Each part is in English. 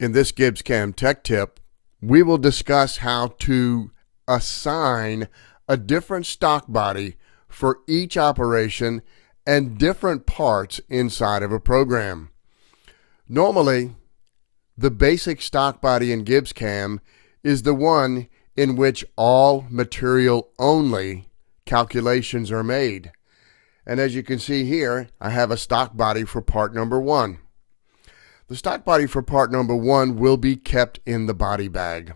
In this GibbsCAM Tech Tip, we will discuss how to assign a different stock body for each operation and different parts inside of a program. Normally, the basic stock body in GibbsCAM is the one in which all material only calculations are made. And as you can see here, I have a stock body for part number 1. The stock body for part number 1 will be kept in the body bag.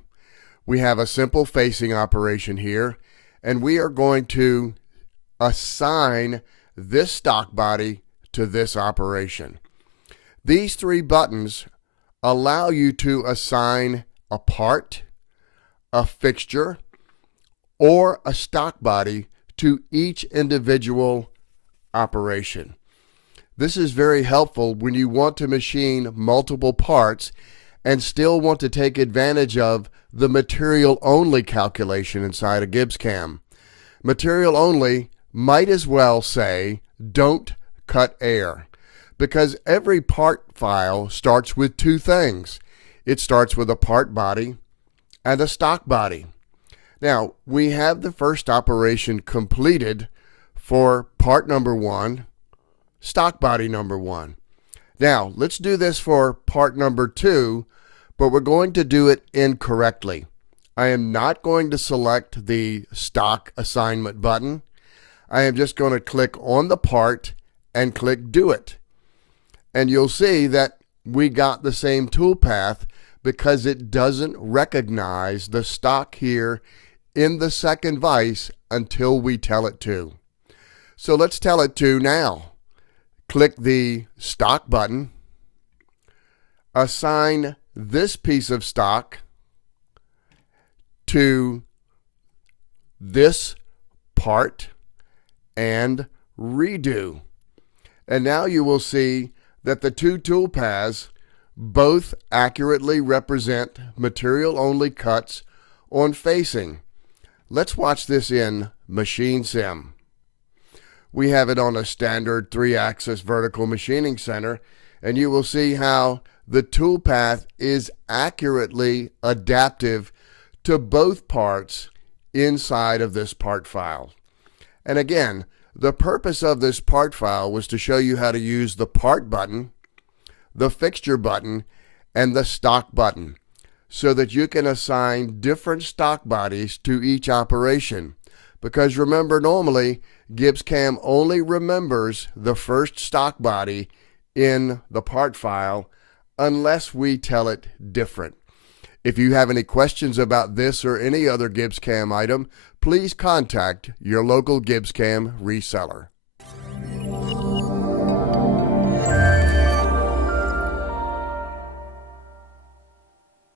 We have a simple facing operation here, and we are going to assign this stock body to this operation. These 3 buttons allow you to assign a part, a fixture, or a stock body to each individual operation. This is very helpful when you want to machine multiple parts and still want to take advantage of the material only calculation inside of GibbsCAM. Material only might as well say don't cut air, because every part file starts with 2 things. It starts with a part body and a stock body. Now, we have the first operation completed for part number 1, stock body number 1. Now, let's do this for part number 2, but we're going to do it incorrectly. I am not going to select the stock assignment button. I am just going to click on the part and click do it. And you'll see that we got the same toolpath because it doesn't recognize the stock here in the second vise until we tell it to. So let's tell it to now. Click the stock button, assign this piece of stock to this part, and redo. And now you will see that the 2 toolpaths both accurately represent material only cuts on facing. Let's watch this in Machine Sim. We have it on a standard 3-axis vertical machining center, and you will see how the toolpath is accurately adaptive to both parts inside of this part file. And again, the purpose of this part file was to show you how to use the part button, the fixture button, and the stock button so that you can assign different stock bodies to each operation. Because remember, normally GibbsCAM only remembers the first stock body in the part file unless we tell it different. If you have any questions about this or any other GibbsCAM item, please contact your local GibbsCAM reseller.